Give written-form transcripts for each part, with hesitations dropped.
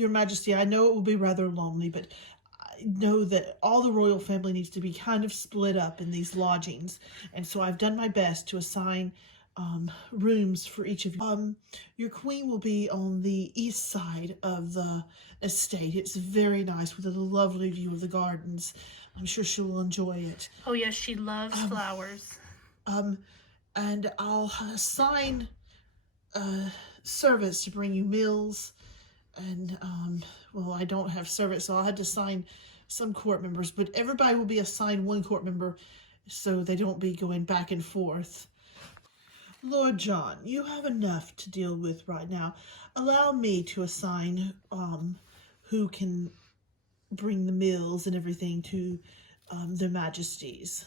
Your Majesty, I know it will be rather lonely, but I know that all the royal family needs to be kind of split up in these lodgings. And so I've done my best to assign rooms for each of you. Your queen will be on the east side of the estate. It's very nice with a lovely view of the gardens. I'm sure she will enjoy it. Oh yes, she loves flowers. And I'll assign servants to bring you meals. And, well, I don't have servants, so I'll have to assign some court members. But everybody will be assigned one court member so they don't be going back and forth. Lord John, you have enough to deal with right now. Allow me to assign who can bring the meals and everything to their majesties.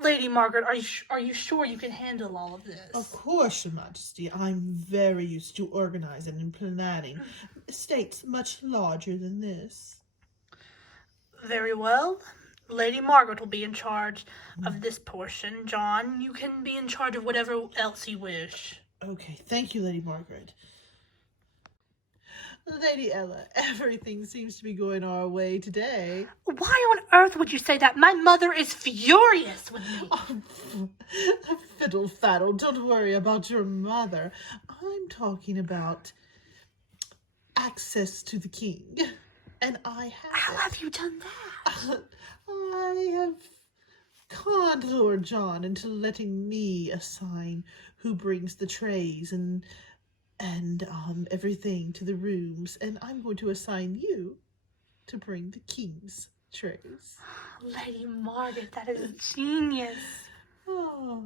Lady Margaret, are you sure you can handle all of this? Of course, Your Majesty. I'm very used to organizing and planning estates much larger than this. Very well. Lady Margaret will be in charge of this portion. John, you can be in charge of whatever else you wish. Okay, thank you, Lady Margaret. Lady Ella, everything seems to be going our way today. Why on earth would you say that? My mother is furious with me. Oh, fiddle faddle, don't worry about your mother. I'm talking about access to the king. And I have How have you done that? I have conned Lord John into letting me assign who brings the trays and everything to the rooms, and I'm going to assign you to bring the king's trays. Lady Margaret, that is genius. Oh.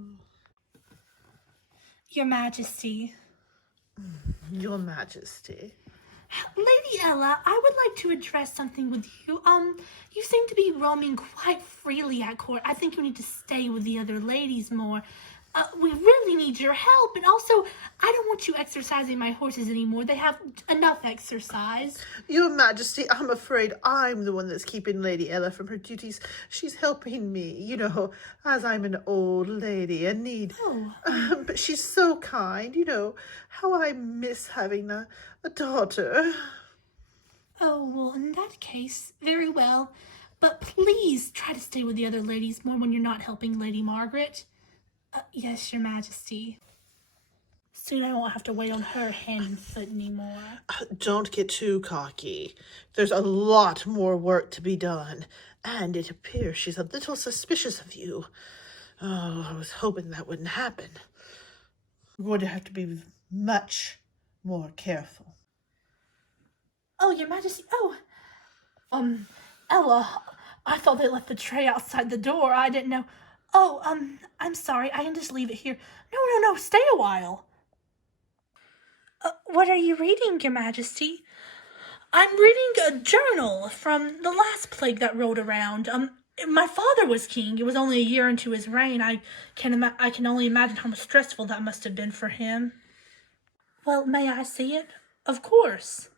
Your Majesty. Your Majesty. Lady Ella, I would like to address something with you. You seem to be roaming quite freely at court. I think you need to stay with the other ladies more. We really need your help, and also, I don't want you exercising my horses anymore. They have enough exercise. Your Majesty, I'm afraid I'm the one that's keeping Lady Ella from her duties. She's helping me, you know, as I'm an old lady and need... Oh. But she's so kind, you know, how I miss having a daughter. Oh, well, in that case, very well. But please try to stay with the other ladies more when you're not helping Lady Margaret. Yes, Your Majesty. Soon I won't have to wait on her hand and foot anymore. Don't get too cocky. There's a lot more work to be done, and it appears she's a little suspicious of you. Oh, I was hoping that wouldn't happen. We're going to have to be much more careful. Oh, Your Majesty. Oh, Ella, I thought they left the tray outside the door. I didn't know. Oh, I'm sorry. I can just leave it here. No, stay a while. What are you reading, Your Majesty? I'm reading a journal from the last plague that rolled around. My father was king. It was only a year into his reign. I can only imagine how stressful that must have been for him. Well, may I see it? Of course.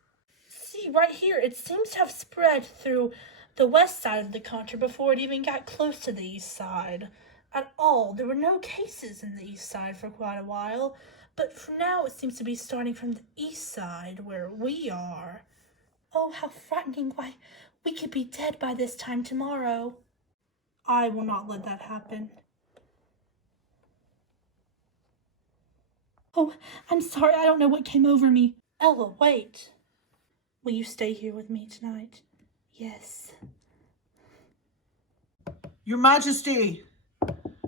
See, right here, it seems to have spread through the west side of the country before it even got close to the east side. At all. There were no cases in the east side for quite a while, but for now it seems to be starting from the east side where we are. Oh, how frightening. Why, we could be dead by this time tomorrow. I will not let that happen. Oh, I'm sorry. I don't know what came over me. Ella, wait. Will you stay here with me tonight? Yes. Your Majesty!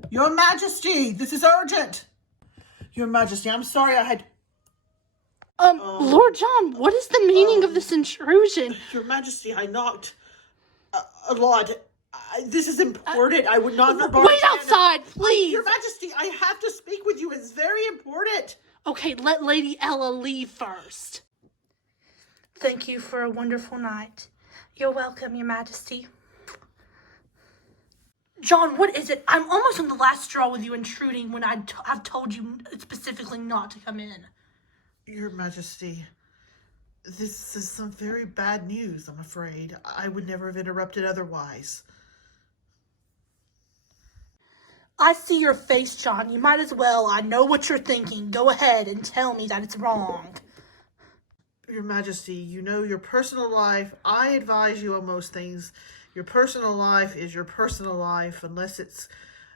Your Majesty! This is urgent! Your Majesty, I'm sorry I had... Lord John, what is the meaning of this intrusion? Your Majesty, I knocked a lot. This is important. I would not have... Wait outside, please! Your Majesty, I have to speak with you. It's very important. Okay, let Lady Ella leave first. Thank you for a wonderful night. You're welcome, Your Majesty. John, what is it? I'm almost on the last straw with you intruding when I've told you specifically not to come in. Your Majesty, this is some very bad news, I'm afraid. I would never have interrupted otherwise. I see your face, John. You might as well. I know what you're thinking. Go ahead and tell me that it's wrong. Your Majesty, you know your personal life. I advise you on most things. Your personal life is your personal life unless it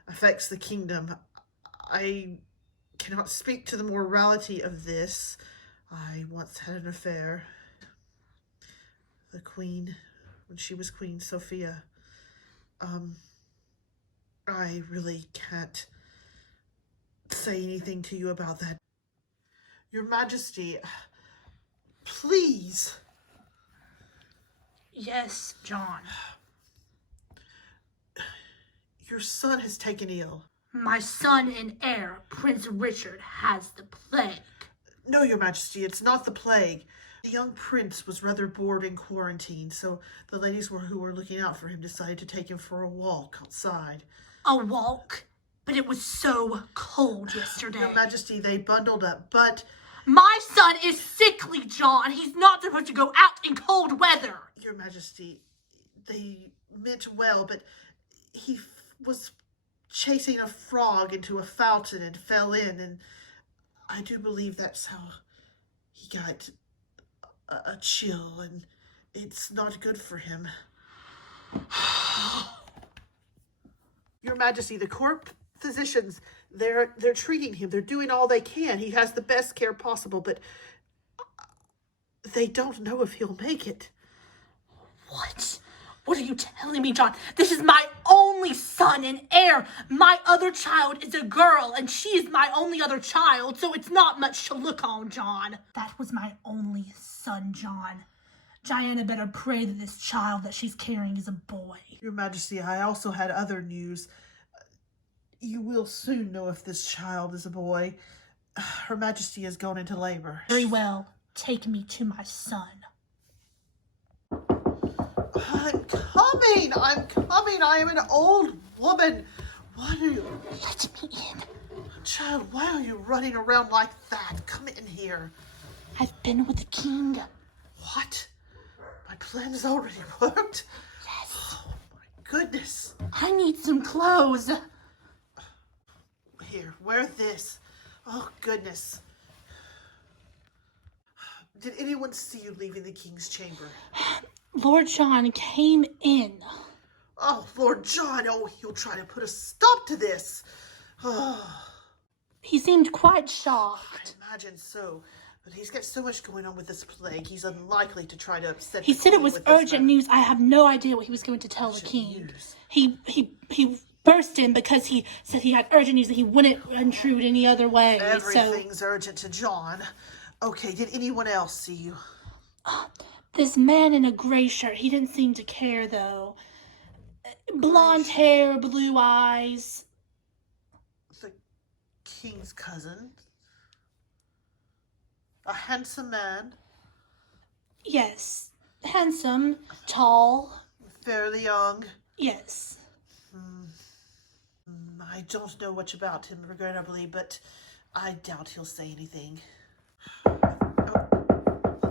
affects the kingdom. I cannot speak to the morality of this. I once had an affair. The Queen, when she was Queen Sophia. I really can't say anything to you about that. Your Majesty, please. Yes, John. Your son has taken ill. My son and heir, Prince Richard, has the plague. No, Your Majesty, it's not the plague. The young prince was rather bored in quarantine, so the ladies who were looking out for him decided to take him for a walk outside. A walk? But it was so cold yesterday. Your Majesty, they bundled up, but... My son is sickly, John. He's not supposed to go out in cold weather. Your Majesty, they meant well, but he was chasing a frog into a fountain and fell in, and I do believe that's how he got a chill, and it's not good for him. Your Majesty, the court physicians, they're treating him. They're doing all they can. He has the best care possible, but they don't know if he'll make it. What? What are you telling me, John? This is my only son and heir. My other child is a girl, and she is my only other child, so it's not much to look on, John. That was my only son, John. Diana better pray that this child that she's carrying is a boy. Your Majesty, I also had other news. You will soon know if this child is a boy. Her Majesty has gone into labor. Very well. Take me to my son. I'm coming! I am an old woman. What are you... Let me in. Child, why are you running around like that? Come in here. I've been with the king. What? My plan has already worked? Yes. Oh, my goodness. I need some clothes. Here, wear this. Oh, goodness. Did anyone see you leaving the king's chamber? Lord John came in. Oh, Lord John. Oh, he'll try to put a stop to this. Oh, He seemed quite I shocked. imagine so. But he's got so much going on with this plague, he's unlikely to try to upset He the said it queen was with this urgent matter. news. I have no idea what he was going to tell the Urgent king. news. He burst in because he said he had urgent news and he wouldn't intrude any other way. So Everything's urgent to John. Okay, did anyone else see you? this man in a gray shirt, he didn't seem to care though. Blonde hair, blue eyes. The king's cousin? A handsome man? Yes. Handsome, tall. Fairly young? Yes. I don't know much about him, regrettably, but I doubt he'll say anything.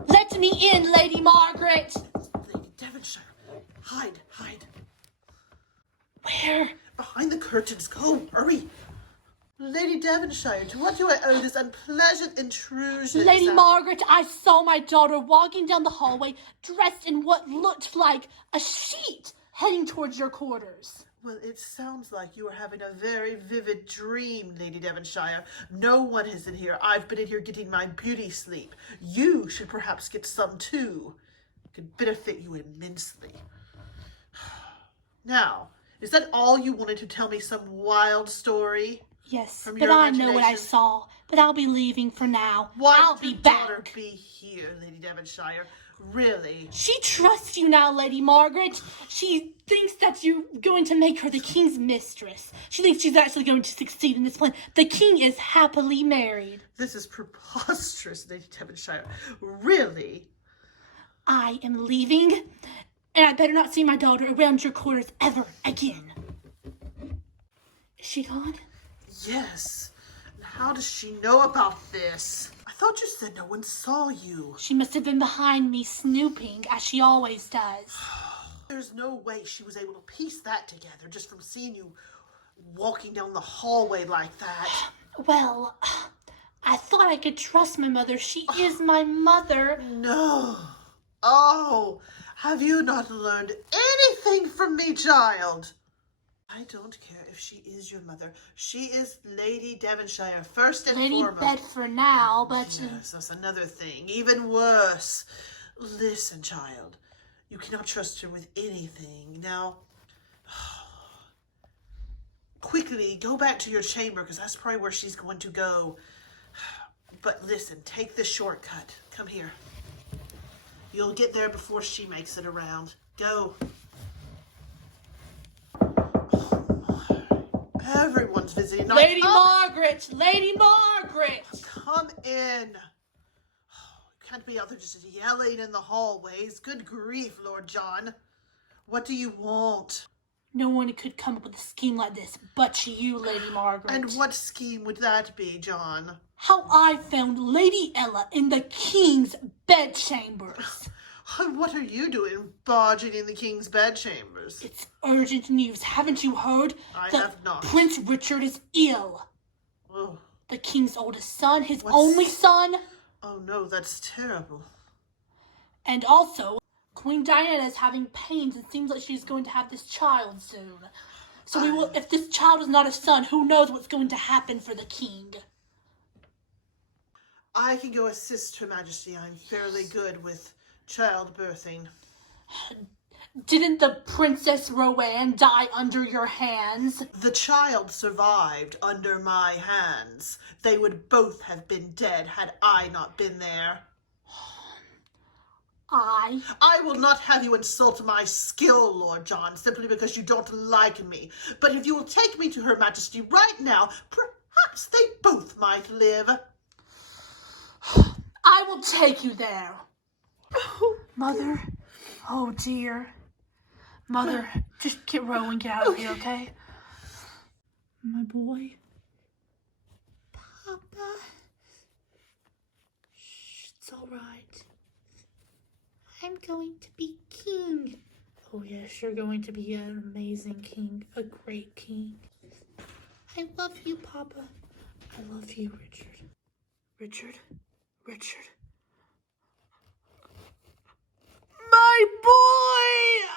Let me in, Lady Margaret. Lady Devonshire, hide. Where? Behind the curtains, go, hurry. Lady Devonshire, to what do I owe this unpleasant intrusion? Lady Margaret, I saw my daughter walking down the hallway dressed in what looked like a sheet heading towards your quarters. Well, it sounds like you are having a very vivid dream, Lady Devonshire. No one is in here. I've been in here getting my beauty sleep. You should perhaps get some too. It could benefit you immensely. Now, is that all you wanted to tell me, some wild story? Yes, From but your I know what I imagination? saw. But I'll be leaving for now. Why I'll would be your back. daughter be here, Lady Devonshire? Really? She trusts you now, Lady Margaret. She thinks that you're going to make her the king's mistress. She thinks she's actually going to succeed in this plan. The king is happily married. This is preposterous, Lady Devonshire. Really? I am leaving, and I better not see my daughter around your quarters ever again. Is she gone? Yes. And how does she know about this? I thought you said no one saw you. She must have been behind me snooping, as she always does. There's no way she was able to piece that together just from seeing you walking down the hallway like that. Well, I thought I could trust my mother. She is my mother. No. Oh, have you not learned anything from me, child? I don't care if she is your mother. She is Lady Devonshire, first and Lady foremost. Bedford now, but... Yes, that's another thing. Even worse. Listen, child. You cannot trust her with anything. Now, quickly, go back to your chamber, because that's probably where she's going to go. But listen, take the shortcut. Come here. You'll get there before she makes it around. Go. Everyone's visiting. Now Lady come, Margaret! Lady Margaret! come in. Can't be out there just yelling in the hallways. Good grief, Lord John. What do you want? No one could come up with a scheme like this but you, Lady Margaret. And what scheme would that be, John? How I found Lady Ella in the king's bedchambers. What are you doing barging in the king's bedchambers? It's urgent news. Haven't you heard? I have not. Prince Richard is ill. Oh. The king's oldest son, his only son. Oh no, that's terrible. And also, Queen Diana is having pains. It seems like she's going to have this child soon. So we will. If this child is not a son, who knows what's going to happen for the king? I can go assist Her Majesty. I'm fairly good with childbirthing. Didn't the Princess Rowan die under your hands? The child survived under my hands. They would both have been dead had I not been there. I will not have you insult my skill, Lord John, simply because you don't like me. But if you will take me to Her Majesty right now, perhaps they both might live. I will take you there. Mother, oh dear. Mother, just get Rowan, get out of here, okay? My boy. Papa. Shh, it's all right. I'm going to be king. Oh yes, you're going to be an amazing king, a great king. I love you, Papa. I love you, Richard. Richard? Richard? My boy!